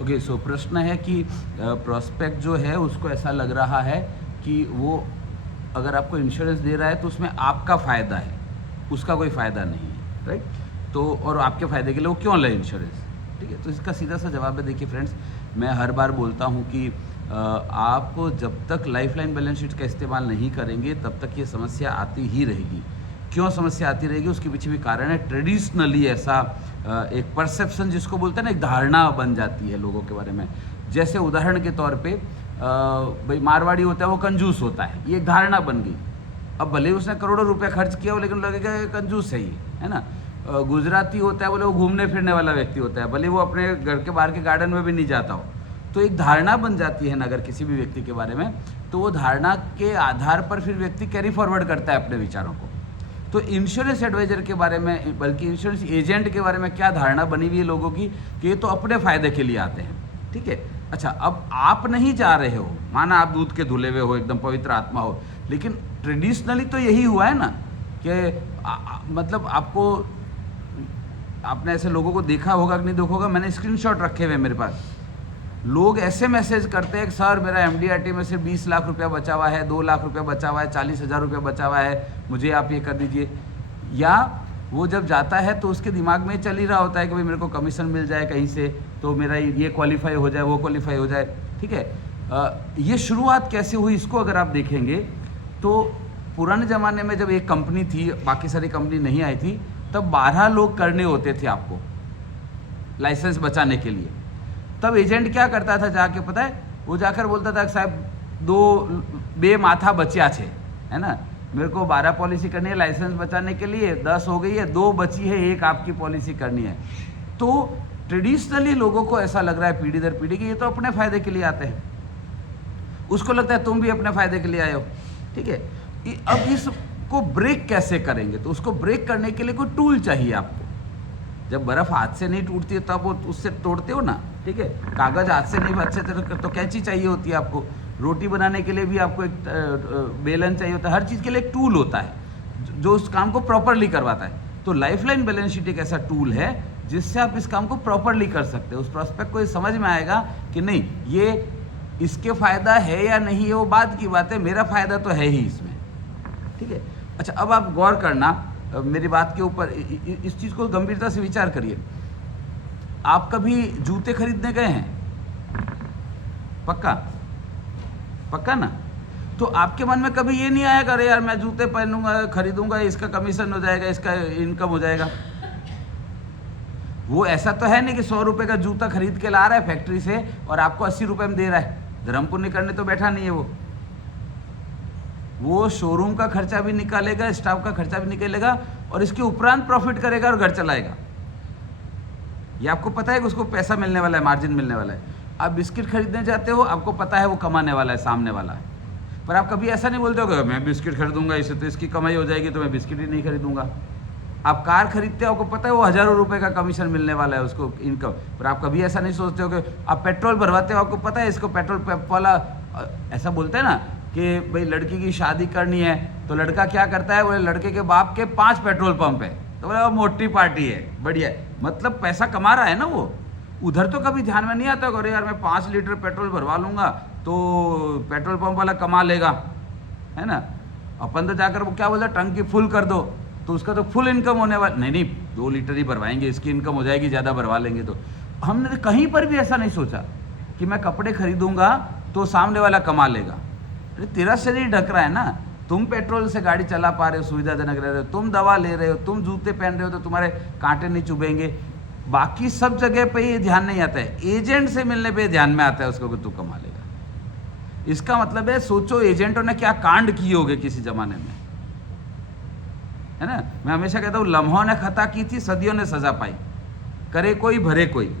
Okay, सो प्रश्न है कि प्रोस्पेक्ट जो है उसको ऐसा लग रहा है कि वो अगर आपको इंश्योरेंस दे रहा है तो उसमें आपका फ़ायदा है, उसका कोई फ़ायदा नहीं है, राइट? तो और आपके फ़ायदे के लिए वो क्यों ले इंश्योरेंस? ठीक है, तो इसका सीधा सा जवाब है, देखिए फ्रेंड्स, मैं हर बार बोलता हूँ कि आप जब तक लाइफलाइन बैलेंस शीट का इस्तेमाल नहीं करेंगे तब तक ये समस्या आती ही रहेगी। क्यों समस्या आती रहेगी, उसके पीछे भी कारण है। ट्रेडिशनली ऐसा एक परसेप्शन जिसको बोलते हैं ना, एक धारणा बन जाती है लोगों के बारे में। जैसे उदाहरण के तौर पे भाई मारवाड़ी होता है वो कंजूस होता है, ये एक धारणा बन गई। अब भले ही उसने करोड़ों रुपया खर्च किया हो लेकिन लगेगा ये कंजूस है, ये है ना। गुजराती होता है, बोले वो घूमने फिरने वाला व्यक्ति होता है, भले वो अपने घर के बाहर के गार्डन में भी नहीं जाता हो। तो एक धारणा बन जाती है ना अगर किसी भी व्यक्ति के बारे में, तो वो धारणा के आधार पर फिर व्यक्ति कैरी फॉरवर्ड करता है अपने विचारों को। तो इंश्योरेंस एडवाइजर के बारे में, बल्कि इंश्योरेंस एजेंट के बारे में क्या धारणा बनी हुई है लोगों की कि ये तो अपने फ़ायदे के लिए आते हैं, ठीक है। अच्छा, अब आप नहीं जा रहे हो, माना आप दूध के धुले हुए हो, एकदम पवित्र आत्मा हो, लेकिन ट्रेडिशनली तो यही हुआ है ना कि मतलब आपने ऐसे लोगों को देखा होगा कि नहीं देखा होगा, मैंने स्क्रीनशॉट रखे हुए मेरे पास। लोग ऐसे मैसेज करते हैं कि सर मेरा MDRT में से 20 लाख रुपया बचा हुआ है, 2 लाख रुपया बचा हुआ है, 40,000 रुपया बचा हुआ है, मुझे आप ये कर दीजिए। या वो जब जाता है तो उसके दिमाग में चल ही रहा होता है कि भाई मेरे को कमीशन मिल जाए कहीं से, तो मेरा ये क्वालिफाई हो जाए, वो क्वालिफाई हो जाए, ठीक है। ये शुरुआत कैसे हुई इसको अगर आप देखेंगे तो पुराने ज़माने में जब एक कंपनी थी, बाकी सारी कंपनी नहीं आई थी, तब 12 लोग करने होते थे आपको लाइसेंस बचाने के लिए। तब एजेंट क्या करता था, जाके पता है वो जाकर बोलता था साहब 2 बे माथा बचिया छे, है ना, मेरे को 12 पॉलिसी करनी है लाइसेंस बचाने के लिए, 10 हो गई है, 2 बची है, 1 आपकी पॉलिसी करनी है। तो ट्रेडिशनली लोगों को ऐसा लग रहा है पीढ़ी दर पीढ़ी कि ये तो अपने फ़ायदे के लिए आते हैं, उसको लगता है तुम भी अपने फ़ायदे के लिए आए हो, ठीक है। अब इसको ब्रेक कैसे करेंगे, तो उसको ब्रेक करने के लिए कोई टूल चाहिए आपको। जब बर्फ़ हाथ से नहीं टूटती है तब वो उससे तोड़ते हो ना, ठीक है। कागज़ हाथ से नहीं अच्छे तरह तो कैंची चाहिए होती है आपको। रोटी बनाने के लिए भी आपको एक बेलन चाहिए होता है। हर चीज़ के लिए एक टूल होता है जो उस काम को प्रॉपरली करवाता है। तो लाइफलाइन बैलेंस शीट एक ऐसा टूल है जिससे आप इस काम को प्रॉपरली कर सकते हो। उस प्रोस्पेक्ट को ये समझ में आएगा कि नहीं ये इसके फ़ायदा है या नहीं है, वो बाद की बात है, मेरा फ़ायदा तो है ही इसमें, ठीक है। अच्छा, अब आप गौर करना मेरी बात के ऊपर, इस चीज़ को गंभीरता से विचार करिए। आप कभी जूते खरीदने गए हैं? पक्का पक्का ना? तो आपके मन में कभी ये नहीं आया अरे यार मैं जूते पहनूंगा, खरीदूंगा, इसका कमीशन हो जाएगा, इसका इनकम हो जाएगा। वो ऐसा तो है नहीं कि 100 रुपये का जूता खरीद के ला रहा है फैक्ट्री से और आपको 80 रुपये में दे रहा है। धर्म पुण्य करने तो बैठा नहीं है वो शोरूम का खर्चा भी निकालेगा, स्टाफ का खर्चा भी निकालेगा और इसके उपरांत प्रॉफिट करेगा और घर चलाएगा। ये आपको पता है कि उसको पैसा मिलने वाला है, मार्जिन मिलने वाला है। आप बिस्किट खरीदने जाते हो, आपको पता है वो कमाने वाला है, सामने वाला है, पर आप कभी ऐसा नहीं बोलते हो कि मैं बिस्किट खरीदूंगा, इससे तो इसकी कमाई हो जाएगी तो मैं बिस्किट ही नहीं खरीदूंगा। आप कार खरीदते हो, आपको पता है वो हज़ारों रुपए का कमीशन मिलने वाला है उसको, इनकम, पर आप कभी ऐसा नहीं सोचते हो कि आप पेट्रोल भरवाते हो, आपको पता है इसको पेट्रोल पंप वाला ऐसा बोलते हैं ना कि भाई लड़की की शादी करनी है तो लड़का क्या करता है, बोले लड़के के बाप के 5 पेट्रोल पंप है, तो बोले वो मोटी पार्टी है, बढ़िया है, मतलब पैसा कमा रहा है ना वो। उधर तो कभी ध्यान में नहीं आता अरे यार मैं 5 लीटर पेट्रोल भरवा लूँगा तो पेट्रोल पंप वाला कमा लेगा, है ना। अपन तो जाकर वो क्या बोलता, टंकी फुल कर दो तो उसका तो फुल इनकम होने वाला, नहीं 2 लीटर ही भरवाएंगे, इसकी इनकम हो जाएगी, ज़्यादा भरवा लेंगे। तो हमने कहीं पर भी ऐसा नहीं सोचा कि मैं कपड़े खरीदूंगा तो सामने वाला कमा लेगा। अरे तेरा शरीर ढक रहा है ना, तुम पेट्रोल से गाड़ी चला पा रहे हो, सुविधाजनक रह रहे हो, तुम दवा ले रहे हो, तुम जूते पहन रहे हो तो तुम्हारे कांटे नहीं चुभेंगे। बाकी सब जगह पे ये ध्यान नहीं आता है, एजेंट से मिलने पे ध्यान में आता है उसको कि तू कमा लेगा। इसका मतलब है सोचो एजेंटों ने क्या कांड किए होंगे किसी जमाने में, है ना। मैं हमेशा कहता हूँ लम्हों ने खता की थी, सदियों ने सजा पाई, करे कोई भरे कोई।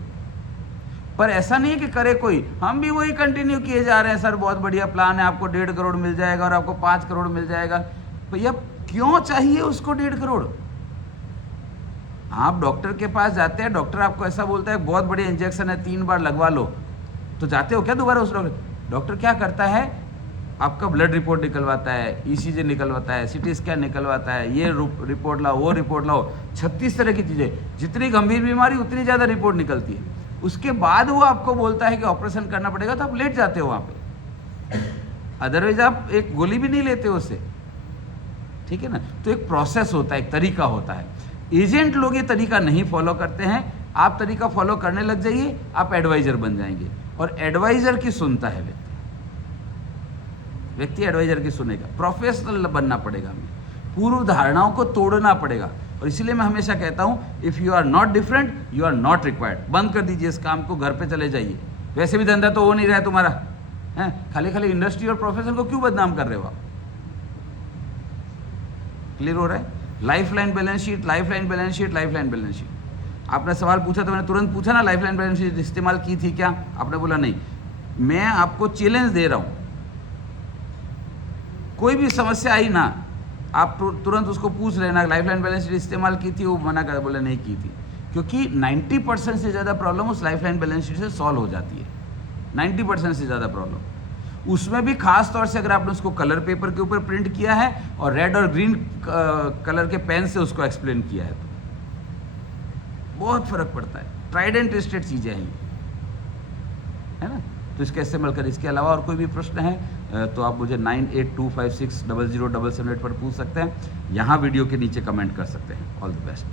पर ऐसा नहीं है कि करे कोई, हम भी वही कंटिन्यू किए जा रहे हैं, सर बहुत बढ़िया प्लान है, आपको 1.5 करोड़ मिल जाएगा और आपको 5 करोड़ मिल जाएगा। भैया क्यों चाहिए उसको 1.5 करोड़? आप डॉक्टर के पास जाते हैं, डॉक्टर आपको ऐसा बोलता है बहुत बढ़िया इंजेक्शन है 3 बार लगवा लो, तो जाते हो क्या दोबारा उस डॉक्टर क्या करता है, आपका ब्लड रिपोर्ट निकलवाता है, ECG निकलवाता है, CT स्कैन निकलवाता है, ये रिपोर्ट लाओ, वो रिपोर्ट लाओ, 36 तरह की चीज़ें। जितनी गंभीर बीमारी उतनी ज़्यादा रिपोर्ट निकलती है। उसके बाद वो आपको बोलता है कि ऑपरेशन करना पड़ेगा, तो आप लेट जाते हो वहाँ पे, अदरवाइज आप एक गोली भी नहीं लेते हो उससे, ठीक है ना। तो एक प्रोसेस होता है, एक तरीका होता है। एजेंट लोग ये तरीका नहीं फॉलो करते हैं, आप तरीका फॉलो करने लग जाइए, आप एडवाइजर बन जाएंगे। और एडवाइजर की सुनता है व्यक्ति एडवाइजर की सुनेगा। प्रोफेशनल बनना पड़ेगा हमें, पूर्व धारणाओं को तोड़ना पड़ेगा। और इसीलिए मैं हमेशा कहता हूँ, if you are not different you are not required. बंद कर दीजिए इस काम को, घर पे चले जाइए। वैसे भी धंधा तो हो नहीं रहा है तुम्हारा, है, खाली खाली इंडस्ट्री और प्रोफेशन को क्यों बदनाम कर रहे हो आप? क्लियर हो रहा है? Lifeline balance sheet, lifeline balance sheet, lifeline balance sheet. आपने सवाल पूछा तो मैंने तुरंत पूछा ना, लाइफलाइन बैलेंस शीट इस्तेमाल की थी क्या? आपने बोला नहीं। मैं आपको चैलेंज दे रहा हूँ, कोई भी समस्या आई ना, आप तुरंत उसको पूछ लेना लाइफलाइन बैलेंस शीट इस्तेमाल की थी? वो मना कर बोले नहीं की थी, क्योंकि 90% से ज़्यादा प्रॉब्लम उस लाइफलाइन बैलेंस शीट से सॉल्व हो जाती है। 90% से ज़्यादा प्रॉब्लम उसमें भी, खास तौर से अगर आपने उसको कलर पेपर के ऊपर प्रिंट किया है और रेड और ग्रीन कलर के पेन से उसको एक्सप्लेन किया है, तो बहुत फर्क पड़ता है। ट्राइड एंड टेस्टेड चीज़ें हैं, है ना। तो इसके इस्तेमाल कर। इसके अलावा और कोई भी प्रश्न है तो आप मुझे 9825600778 पर पूछ सकते हैं, यहाँ वीडियो के नीचे कमेंट कर सकते हैं। All the best.